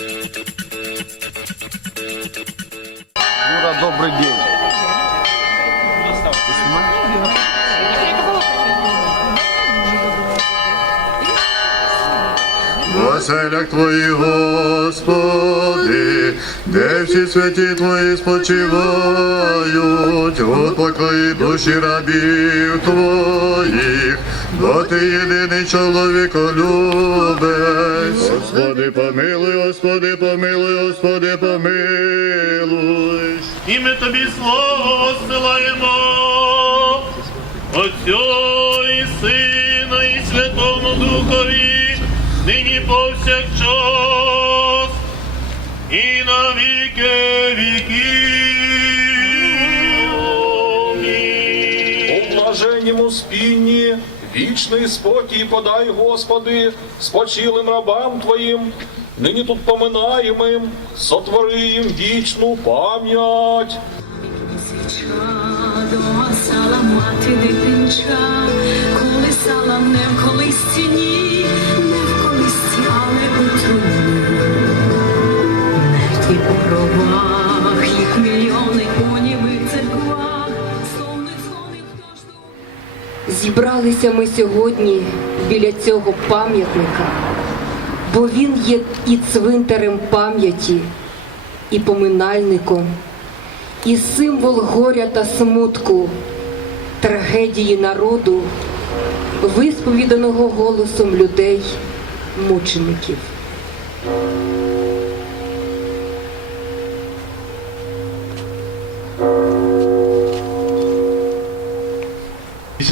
Юра, добрый день. Оселях Твоїх, Господи, де всі святі Твої спочивають, от покої душі рабів Твоїх, бо Ти єдиний чоловіколюбець. Господи, помилуй, Господи, помилуй, Господи, помилуй. І ми тобі слово зсилаємо Отцю і Сину і Святому Духові, нині повсякчас і на віки віків. Вічний спокій подай, Господи, спочилим рабам Твоїм, нині тут поминаємим, сотвори їм вічну пам'ять. Дома сала дитинча, коли сала не в колисці, ні, Зібралися ми сьогодні біля цього пам'ятника, бо він є і цвинтарем пам'яті, і поминальником, і символ горя та смутку, трагедії народу, висповіданого голосом людей, мучеників.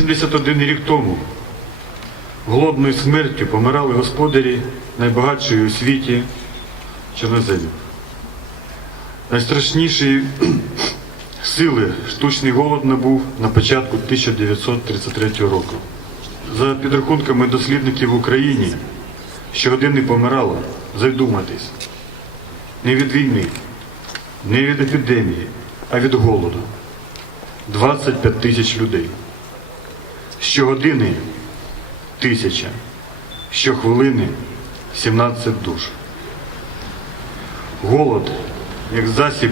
81 рік тому голодною смертю помирали господарі найбагатшої у світі чорноземів. Найстрашніші сили штучний голод набув на початку 1933 року. За підрахунками дослідників в Україні, щогодини помирало, задуматись, не від війни, не від епідемії, а від голоду. 25 тисяч людей. Щогодини тисяча, щохвилини 17 душ. Голод як засіб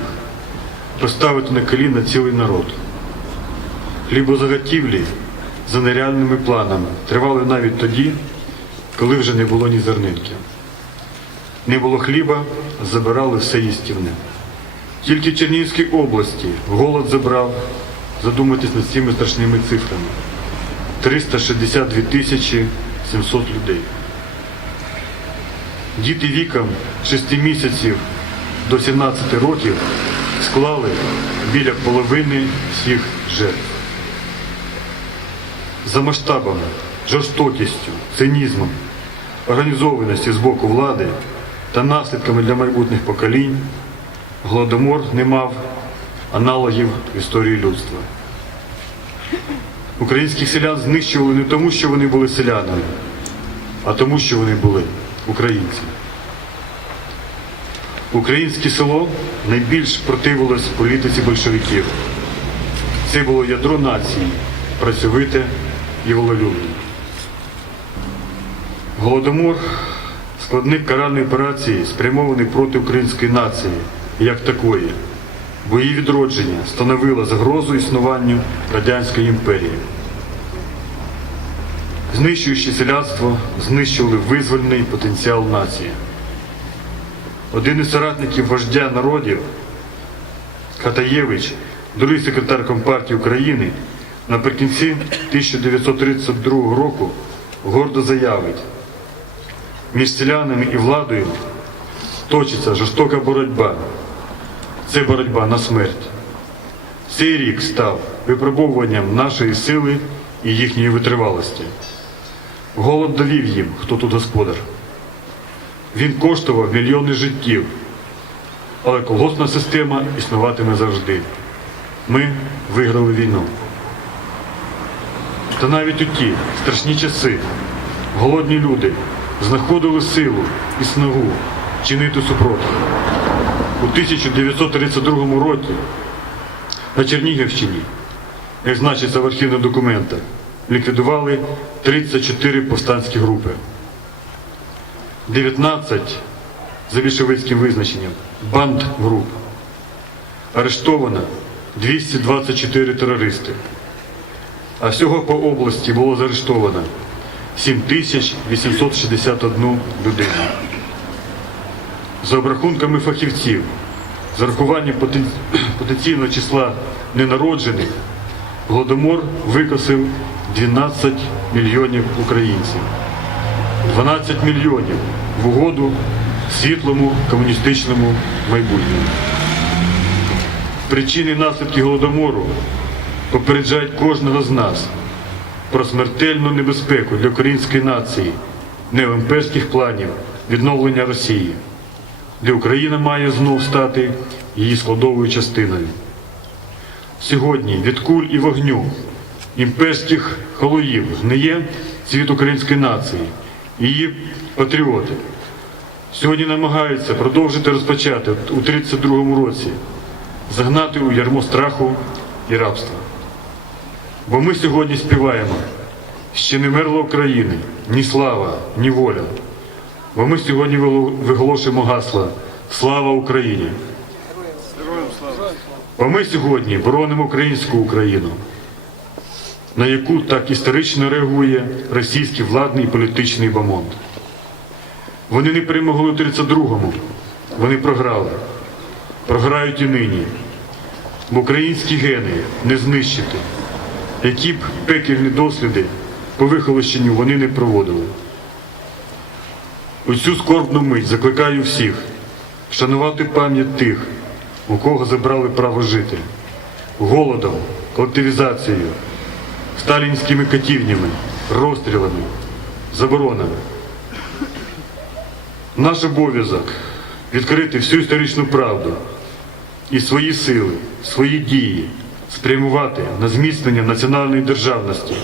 поставити на коліна цілий народ. Хлібозаготівлі за нереальними планами тривали навіть тоді, коли вже не було ні зернинки. Не було хліба, забирали все їстівне. Тільки в Чернігівській області голод забрав, задумайтесь над цими страшними цифрами. 362 тисячі 700 людей. Діти віком 6 місяців до 17 років склали біля половини всіх жертв. За масштабами, жорстокістю, цинізмом, організованості з боку влади та наслідками для майбутніх поколінь Голодомор не мав аналогів в історії людства. Українських селян знищували не тому, що вони були селянами, а тому, що вони були українцями. Українське село найбільш противилось політиці большевиків. Це було ядро нації, працьовите і вололюбне. Голодомор складник каральної операції, спрямований проти української нації як такої, бо її відродження становило загрозу існуванню Радянської імперії. Знищуючи селянство, знищували визвольний потенціал нації. Один із соратників вождя народів Хатаєвич, другий секретар Компартії України, наприкінці 1932 року гордо заявить, між селянами і владою точиться жорстока боротьба. Це боротьба на смерть. Цей рік став випробовуванням нашої сили і їхньої витривалості. Голод довів їм, хто тут господар. Він коштував мільйони життів, але колгоспна система існуватиме завжди. Ми виграли війну. Та навіть у ті страшні часи голодні люди знаходили силу і снагу чинити супротив. У 1932 році на Чернігівщині, як значиться в архівних документах, ліквідували 34 повстанські групи. 19 за більшовицьким визначенням банд груп. Арештовано 224 терористи. А всього по області було заарештовано 7861 людину. За обрахунками фахівців, з урахуванням потенційного числа ненароджених, Голодомор викосив 12 мільйонів українців. 12 мільйонів в угоду світлому комуністичному майбутньому. Причини і наслідки Голодомору попереджають кожного з нас про смертельну небезпеку для української нації, неоімперських планів відновлення Росії, де Україна має знов стати її складовою частиною. Сьогодні від куль і вогню імперських холоїв гниє світ української нації, її патріоти. Сьогодні намагаються продовжити розпочати у 32-му році, загнати у ярмо страху і рабства. Бо ми сьогодні співаємо, ще не мерла України, ні слава, ні воля. Бо ми сьогодні виголошуємо гасла Слава Україні! Бо ми сьогодні боронимо українську Україну, на яку так історично реагує російський владний і політичний бомонд. Вони не перемогли у 32-му, вони програли. Програють і нині. Бо українські гени не знищити, які б пекельні досліди по вихолощенню вони не проводили. У цю скорбну мить закликаю всіх вшанувати пам'ять тих, у кого забрали право жити, голодом, колективізацією, сталінськими катівнями, розстрілами, заборонами. Наш обов'язок відкрити всю історичну правду і свої сили, свої дії спрямувати на зміцнення національної державності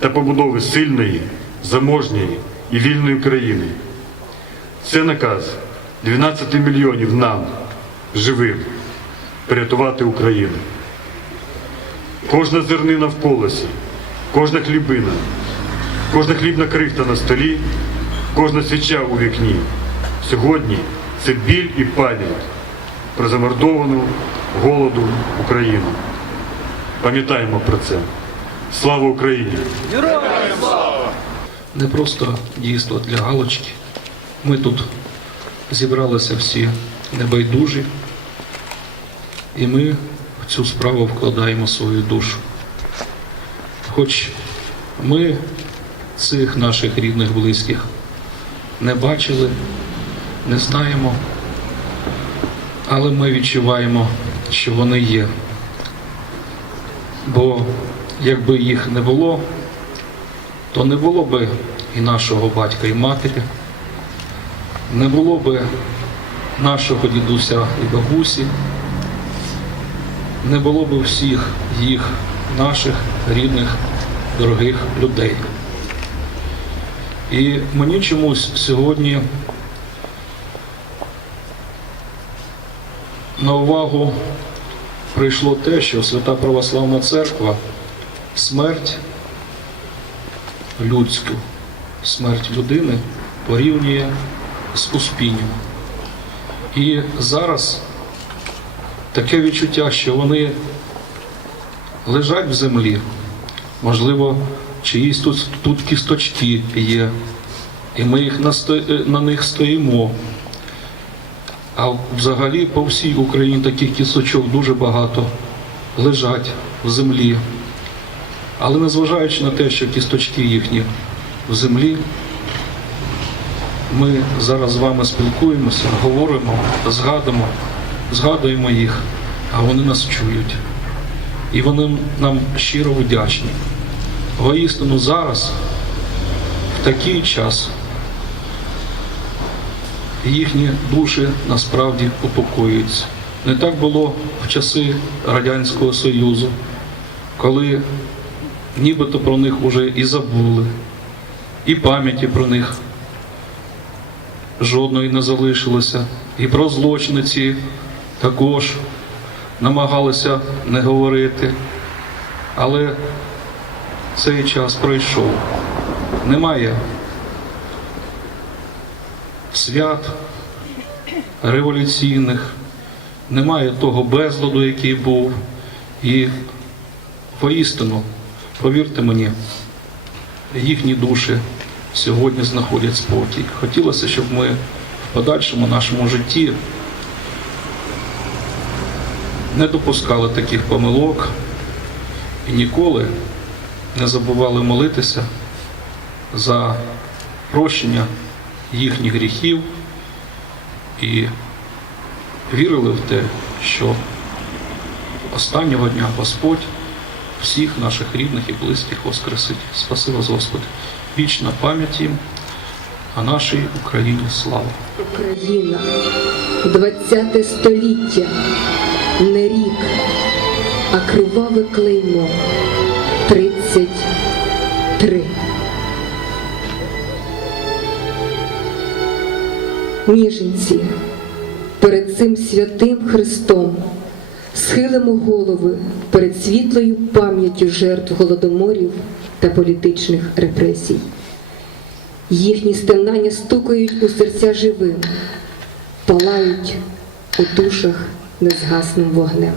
та побудови сильної, заможньої і вільної країни. Це наказ 12 мільйонів нам, живим, порятувати Україну. Кожна зернина в колосі, кожна хлібина, кожна хлібна крихта на столі, кожна свіча у вікні. Сьогодні це біль і пам'ять про замордовану голоду Україну. Пам'ятаємо про це. Слава Україні! не просто дійство для галочки. Ми тут зібралися всі небайдужі, і ми в цю справу вкладаємо свою душу. Хоч ми цих наших рідних, близьких не бачили, не знаємо, але ми відчуваємо, що вони є. Бо якби їх не було, то не було би і нашого батька і матері, не було би нашого дідуся і бабусі, не було би всіх їх, наших рідних, дорогих людей. І мені чомусь сьогодні на увагу прийшло те, що Свята Православна Церква смерть людську, смерть людини порівнює з успінням. І зараз таке відчуття, що вони лежать в землі, можливо, чиїсь тут, тут кісточки є, і ми їх на, сто- е, на них стоїмо. А взагалі по всій Україні таких кісточок дуже багато лежать в землі. Але незважаючи на те, що кісточки їхні в землі, ми зараз з вами спілкуємося, говоримо, згадуємо, згадуємо їх, а вони нас чують. І вони нам щиро вдячні. Воістину зараз, в такий час, їхні душі насправді упокоюються. Не так було в часи Радянського Союзу, коли нібито про них вже і забули, і пам'яті про них жодної не залишилося, і про злочниці також намагалися не говорити. Але цей час пройшов. Немає свят, революційних, немає того безладу, який був. І воістину, повірте мені, їхні душі сьогодні знаходять спокій. Хотілося, щоб ми в подальшому нашому житті не допускали таких помилок і ніколи не забували молитися за прощення їхніх гріхів і вірили в те, що останнього дня Господь всіх наших рідних і близьких воскресить. Спаси вас, Господи. Вічна пам'ять їм, а нашій Україні слава. Україна, 20 століття, не рік, а криваве клеймо 33. Ніженці, перед цим святим Христом схилимо голови перед світлою пам'яттю жертв голодоморів та політичних репресій. Їхні стенання стукають у серця живим, палають у душах незгасним вогнем.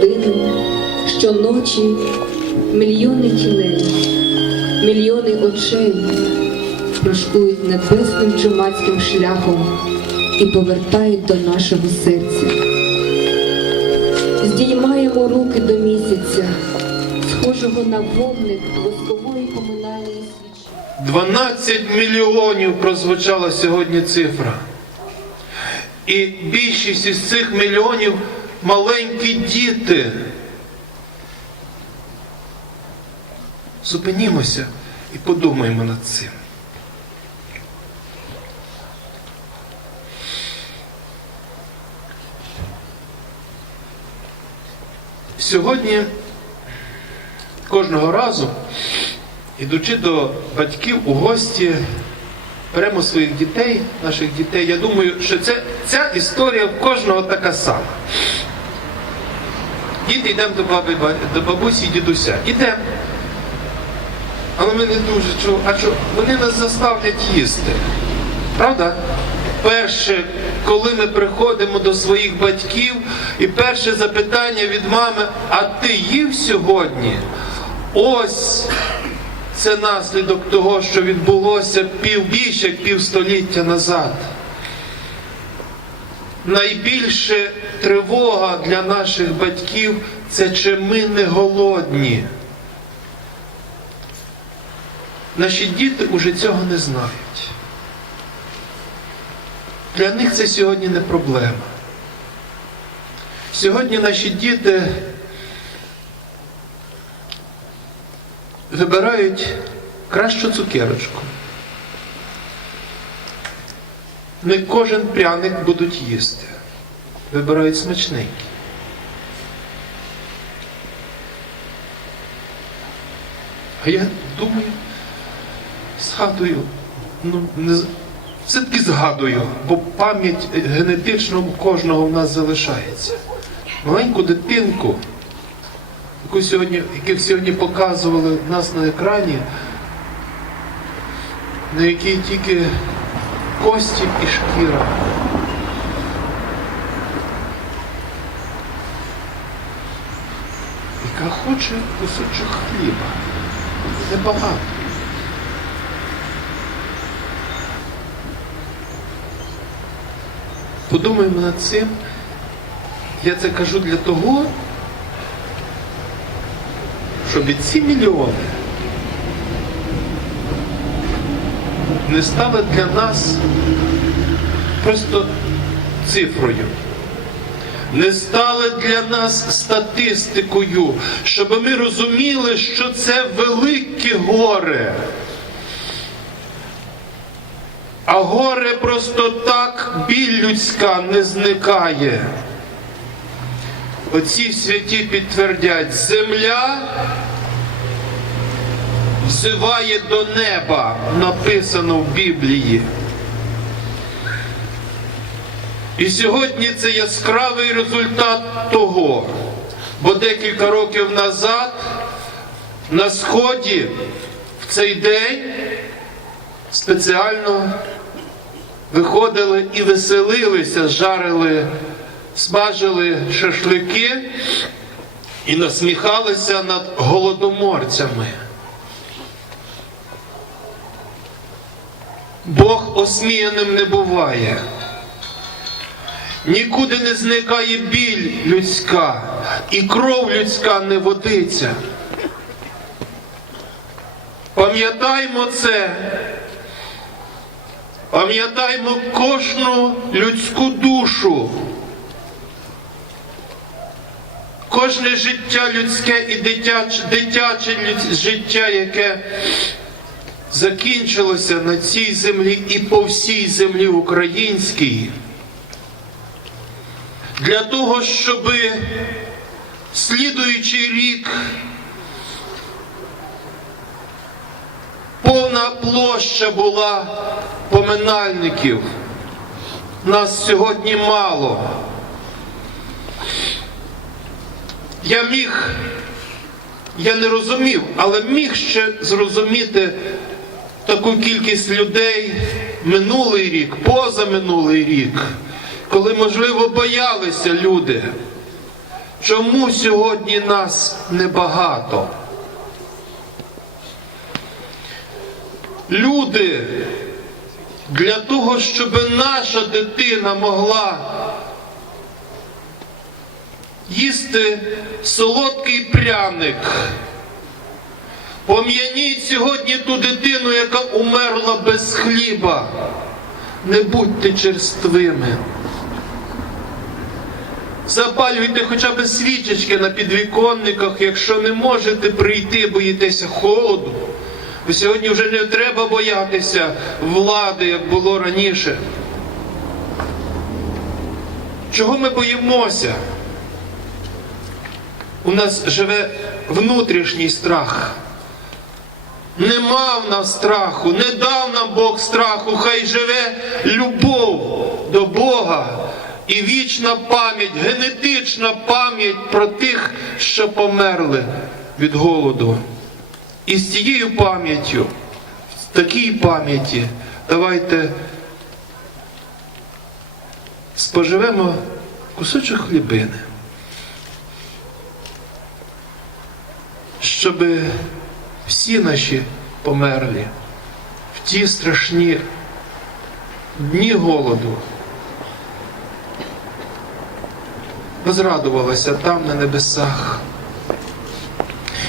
Щогодини, щоночі, мільйони тіней, мільйони очей прошкують небесним чумацьким шляхом і повертають до нашого серця. Здіймаємо руки до місяця, схожого на вогник воскової комунальної свічі. 12 мільйонів прозвучала сьогодні цифра. І більшість із цих мільйонів маленькі діти. Зупинімося і подумаємо над цим. Сьогодні кожного разу, ідучи до батьків у гості, беремо своїх дітей, наших дітей. Я думаю, що це, ця історія в кожного така сама. Діти йдемо до баби, до бабусі і дідуся. Ідемо. Але ми не дуже чув, а що вони нас заставлять їсти. Правда? Перше, коли ми приходимо до своїх батьків, і перше запитання від мами, а ти їв сьогодні? Ось це наслідок того, що відбулося пів більше як півстоліття назад. Найбільше тривога для наших батьків це чи ми не голодні. Наші діти уже цього не знають. Для них це сьогодні не проблема. Сьогодні наші діти вибирають кращу цукерочку. Не кожен пряник будуть їсти. Вибирають смачненький. А я думаю, згадую, ну, не, все-таки згадую, бо пам'ять генетично у кожного в нас залишається. Маленьку дитинку, яку сьогодні, яку сьогодні показували в нас на екрані, на якій тільки кості і шкіра. Яка хоче кусочок хліба. Небагато. Подумаємо над цим. Я це кажу для того, щоб ці мільйони не стали для нас просто цифрою. Не стали для нас статистикою, щоб ми розуміли, що це велике горе. А горе просто так біль людська не зникає. Оці святі підтвердять, земля взиває до неба, написано в Біблії. І сьогодні це яскравий результат того, бо декілька років назад на сході в цей день спеціально виходили і веселилися, жарили, смажили шашлики і насміхалися над голодоморцями. Бог осміяним не буває. Нікуди не зникає біль людська, і кров людська не водиться. Пам'ятаймо це, пам'ятаймо кожну людську душу, кожне життя людське і дитяче, дитяче життя, яке закінчилося на цій землі і по всій землі українській для того, щоб слідуючий рік повна площа була поминальників. Нас сьогодні мало. Я міг, я не розумів, але міг ще зрозуміти таку кількість людей минулий рік, позаминулий рік, коли, можливо, боялися люди. Чому сьогодні нас небагато? Люди для того, щоб наша дитина могла їсти солодкий пряник. Пом'яніть сьогодні ту дитину, яка умерла без хліба. Не будьте черствими. Запалюйте хоча б свічечки на підвіконниках, якщо не можете прийти, боїтеся холоду. Бо сьогодні вже не треба боятися влади, як було раніше. Чого ми боїмося? У нас живе внутрішній страх. Нема в нас страху, не дав нам Бог страху, хай живе любов до Бога і вічна пам'ять, генетична пам'ять про тих, що померли від голоду. І з цією пам'яттю, з такій пам'яті, давайте споживемо кусочок хлібини. щоб всі наші померлі в ті страшні дні голоду розрадувалися там на небесах.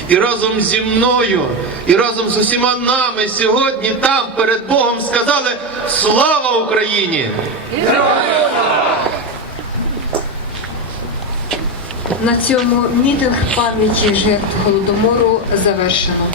І разом зі мною, і разом з усіма нами сьогодні там перед Богом сказали Слава Україні! На цьому мітинг пам'яті жертв голодомору завершено.